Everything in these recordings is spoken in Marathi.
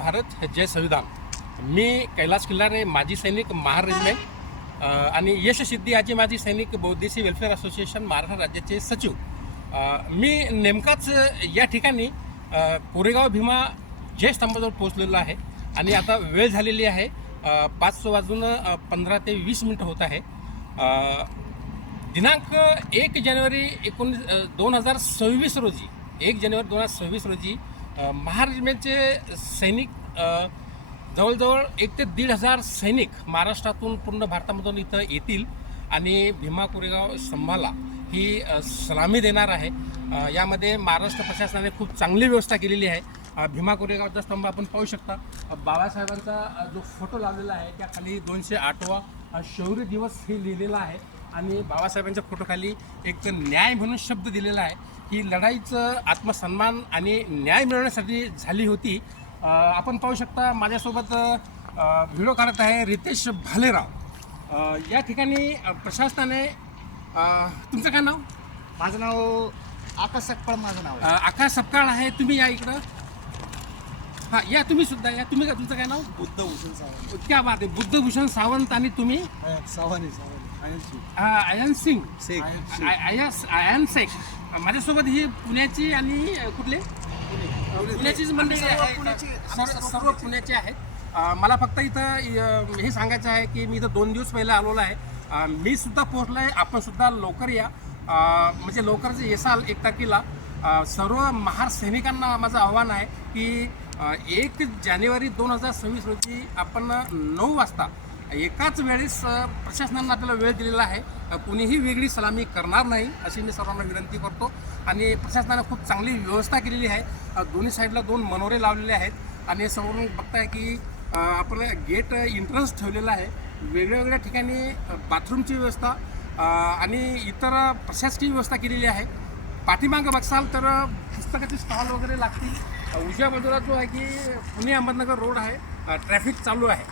भारत जय संविधान. मी कैलास किल्लारे माजी सैनिक महार रेजिमेंट आणि यश सिद्धी आजी माजी सैनिक बौद्धिसी वेलफेअर असोसिएशन महाराष्ट्र राज्याचे सचिव. मी नेमकाच या ठिकाणी कोरेगाव भीमा जय स्तंभाजवळ पोहोचलेलो आहे. आणि आता वेळ झालेली आहे पाच वाजून पंधरा ते वीस मिनटं होत आहे. दिनांक एक जानेवारी एकोणीस दोन हजार सव्वीस रोजी एक जानेवारी दोन हजार सव्वीस रोजी अ, सैनिक जवळजवळ एक ते दीड हजार सैनिक महाराष्ट्रातून पूर्ण भारतामधून इथं येतील आणि भीमा कोरेगाव स्तंभाला ही सलामी देणार आहे. यामध्ये महाराष्ट्र प्रशासनाने खूप चांगली व्यवस्था केलेली आहे. भीमा कोरेगावचा स्तंभ आपण पाहू शकता. बाबासाहेबांचा जो फोटो लावलेला आहे त्याखाली दोनशे आठवा शौर्य दिवस हे लिहिलेला आहे. आणि बाबासाहेबांच्या फोटोखाली एक न्याय म्हणून शब्द दिलेला आहे. ही लढाईचं आत्मसन्मान आणि न्याय मिळवण्यासाठी झाली होती. आपण पाहू शकता माझ्यासोबत व्हिडिओ काढत आहे रितेश भालेराव. या ठिकाणी प्रशासनाने तुमचं काय नाव? माझं नाव आकाश सकपाळ माझं नाव आकाश सपकाळ आहे. तुम्ही या इकडं. हां या तुम्ही सुद्धा या तुम्ही का तुमचं काय नाव? बुद्धभूषण सावंत. क्या बात आहे बुद्धभूषण सावंत आणि तुम्ही? अ, आयन सिंग. शेख. आय- आयस आयन शेख माझ्यासोबत ही पुण्याची आणि अ, कुठले पुण्याचीच मंडळी सर्व आहे. पुण्याची- सर्व सर्व पुण्याचे. आहेत. अ, मला फक्त इथं अ, हे सांगायचं आहे की मी इथं दोन दिवस पहिले आलेलो आहे. अ, मी सुद्धा पोहोचलो आहे आपण सुद्धा लवकर या. अ, म्हणजे लवकरच येसाल एक तारखेला. अ, सर्व महार सैनिकांना माझं आव्हान आहे की एक जानेवारी दोन हजार सव्वीस रोजी आपण नऊ वाजता एकाच वेळेस प्रशासनानं आपल्याला वेळ दिलेला आहे. कुणीही वेगळी सलामी करणार नाही अशी मी सर्वांना विनंती करतो. आणि प्रशासनानं खूप चांगली व्यवस्था केलेली आहे. दोन्ही साईडला दोन मनोरे लावलेले आहेत. आणि समोरून बघताय की आपण आपलं गेट एंट्रन्स ठेवलेला आहे. वेगळ्या वेगळ्या ठिकाणी बाथरूमची व्यवस्था आणि इतर प्रशासकीय व्यवस्था केलेली आहे. पाठीमागं बघसाल तर पुस्तकाचे स्टॉल वगैरे लागतील. उजव्या बाजूला जो आहे की पुणे अहमदनगर रोड आहे ट्रॅफिक चालू आहे.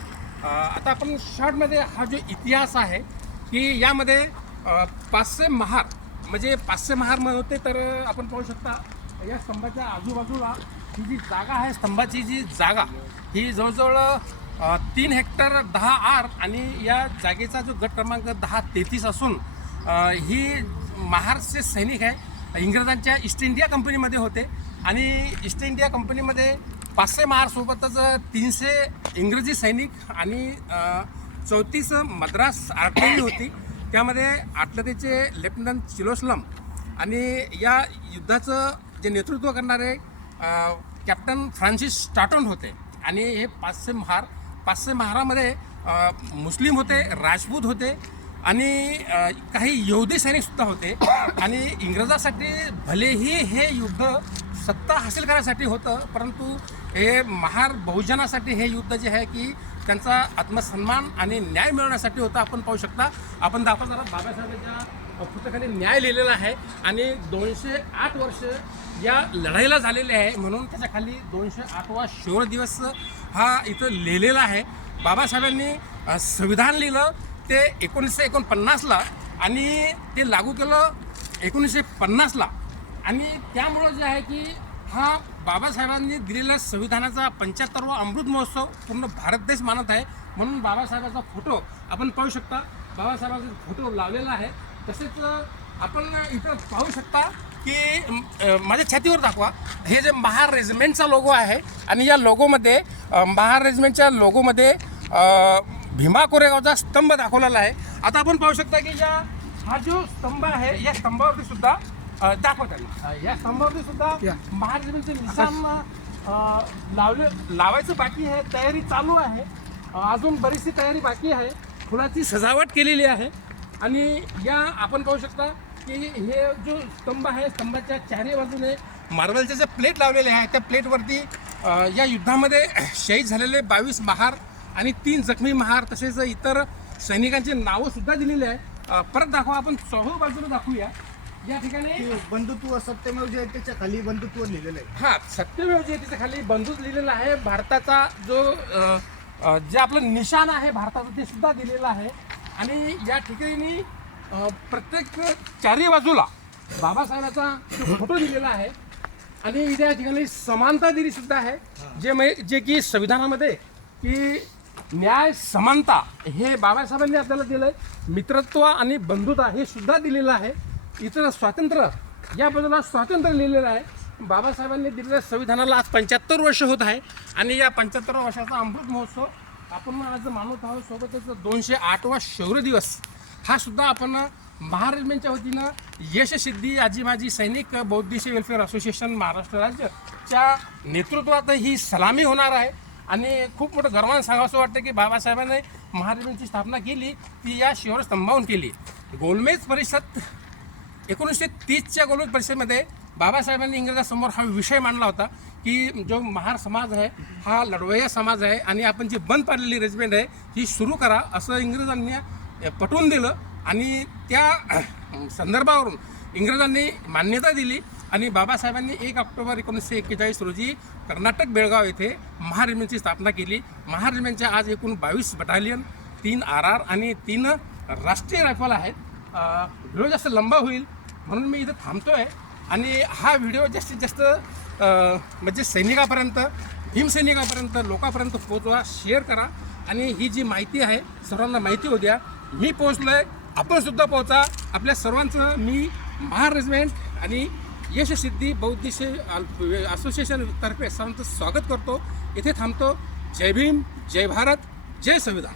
आता आपण शॉर्टमध्ये हा जो इतिहास आहे की यामध्ये पाचशे महार म्हणजे पाचशे महार म्हणत होते तर आपण पाहू शकता या स्तंभाच्या आजूबाजूला ही जी जागा आहे स्तंभाची जी जागा ही जवळजवळ तीन हेक्टर दहा आर आणि या जागेचा जो गट क्रमांक दहा तेहतीस असून ही महारचे सैनिक आहे. इंग्रजांच्या ईस्ट इंडिया कंपनीमध्ये होते. आणि ईस्ट इंडिया कंपनीमध्ये पाचशे महारसोबतच तीनशे इंग्रजी सैनिक आणि चौतीस मद्रास आर्टिलरी होती. त्यामध्ये आटलतेचे लेफ्टनंट चिलोस्लम आणि या युद्धाचं जे नेतृत्व करणारे कॅप्टन फ्रान्सिस स्टाटन होते. आणि हे पाचशे महार पाचशे महारामध्ये मुस्लिम होते राजपूत होते आणि काही यहुदी सैनिकसुद्धा होते. आणि इंग्रजासाठी भलेही हे युद्ध सत्ता हासिल करायसाठी होतं परंतु हे महार बहुजनासाठी हे युद्ध जे आहे की त्यांचा आत्मसन्मान आणि न्याय मिळवण्यासाठी होतं आपण पाहू शकता. आपण दाखवत जरा बाबासाहेबांच्या पुस्तकाने न्याय लिहिलेला आहे आणि दोनशे आठ वर्ष या लढाईला झालेले आहे. म्हणून त्याच्याखाली दोनशे आठवा शौर्य दिवस हा इथं लिहिलेला आहे. बाबासाहेबांनी संविधान लिहिलं ते एकोणीसशे एकोणपन्नासला आणि ते लागू केलं एकोणीसशे पन्नासला. आणि त्यामुळं जे आहे की हा बाबासाहेबांनी दिलेल्या संविधानाचा पंच्याहत्तरवा अमृत महोत्सव पूर्ण भारत देश मानत आहे. म्हणून बाबासाहेबाचा फोटो आपण पाहू शकता. बाबासाहेबांचा फोटो लावलेला आहे. तसेच आपण इथं पाहू शकता की माझ्या छातीवर दाखवा. हे जे महार रेजिमेंटचा लोगो आहे आणि या लोगोमध्ये महार रेजिमेंटच्या लोगोमध्ये भीमा कोरेगावचा स्तंभ दाखवलेला आहे. आता आपण पाहू शकता की या हा जो स्तंभ आहे या स्तंभावरती सुद्धा दाखवा त्यांना या स्तंभावरती सुद्धा महार रेजिमेंटचे निशाण अ, लावले लावायचं बाकी आहे तयारी चालू आहे. अजून बरीचशी तयारी बाकी आहे. फुलाची सजावट केलेली आहे. आणि या आपण पाहू शकता की हे जो स्तंभ आहे स्तंभाच्या चारही बाजूने मार्बलचे जे प्लेट लावलेले आहे त्या प्लेटवरती या युद्धामध्ये शहीद झालेले बावीस महार आणि तीन जखमी महार तसेच इतर सैनिकांची नावं सुद्धा दिलेली आहे. परत दाखवा आपण चौहो बाजूला दाखवूया. या ठिकाणी बंधुत्व सत्यमेव जे आहे त्याच्याखाली बंधुत्व लिहिलेलं आहे. हा सत्यमेव जे त्याच्याखाली बंदूक लिहिलेला आहे. भारताचा जो अ, अ, जे आपलं निशाण आहे भारताचं ते सुद्धा दिलेलं आहे. आणि या ठिकाणी अ, प्रत्येक चारही बाजूला बाबासाहेबाचा फोटो दिलेला आहे आणि इथे या ठिकाणी समानता दिली सुद्धा आहे. जे मै- जे की संविधानामध्ये की न्याय समानता हे बाबासाहेबांनी आपल्याला दिलंय. मित्रत्व आणि बंधुता हे सुद्धा दिलेलं आहे. इथं स्वातंत्र्य. या बाजूला स्वातंत्र्य लिहिलेलं आहे. बाबासाहेबांनी दिलेल्या संविधानाला आज पंच्याहत्तर वर्ष होत आहे. आणि या पंच्याहत्तर वर्षाचा अमृत महोत्सव आपण आज मानवत आहोत. सोबतच दोनशे आठवा शौर्य दिवस. हा सुद्धा आपण महारेल्वेच्या वतीनं यशसिद्धी आजी माजी सैनिक बौद्धिशी वेलफेअर असोसिएशन महाराष्ट्र राज्यच्या नेतृत्वात ही सलामी होणार आहे. आणि खूप मोठं गर्वानं सांगावं वाटतं की बाबासाहेबांनी महारेल्वेची स्थापना केली ती या शिवरस्तंभावून केली. गोलमेज परिषद एकोणीसशे तीसच्या गोलमेज परिषदेमध्ये बाबासाहेबांनी इंग्रजांसमोर हा विषय मांडला होता की जो महार समाज आहे हा लढवय्या समाज आहे आणि आपण जी बंद पाडलेली रेजिमेंट आहे ही सुरू करा असं इंग्रजांनी पटवून दिलं आणि त्या संदर्भावरून इंग्रजांनी मान्यता दिली आणि बाबासाहेबांनी एक ऑक्टोबर एकोणीसशे एक्केचाळीस रोजी कर्नाटक बेळगाव येथे महारेजिमेंटची स्थापना केली. महारेजिमेंटच्या आज एकूण बावीस बटालियन तीन आर आर आणि तीन राष्ट्रीय रायफल आहेत. अ, व्हिडिओ जास्त लंबा होईल. म्हणून मी इथं थांबतो आहे आणि हा व्हिडिओ जास्तीत जास्त म्हणजे सैनिकापर्यंत भीमसैनिकापर्यंत लोकांपर्यंत पोहोचवा शेअर करा. आणि ही जी माहिती आहे सर्वांना माहिती होऊ द्या. मी पोहोचलो आहे आपणसुद्धा पोहोचा. आपल्या सर्वांचं मी महारेजमेंट आणि यशसिद्धी बौद्धिश असोसिएशन तर्फे सर्वांचं स्वागत करतो. इथे थांबतो. जय भीम जय भारत जय संविधान.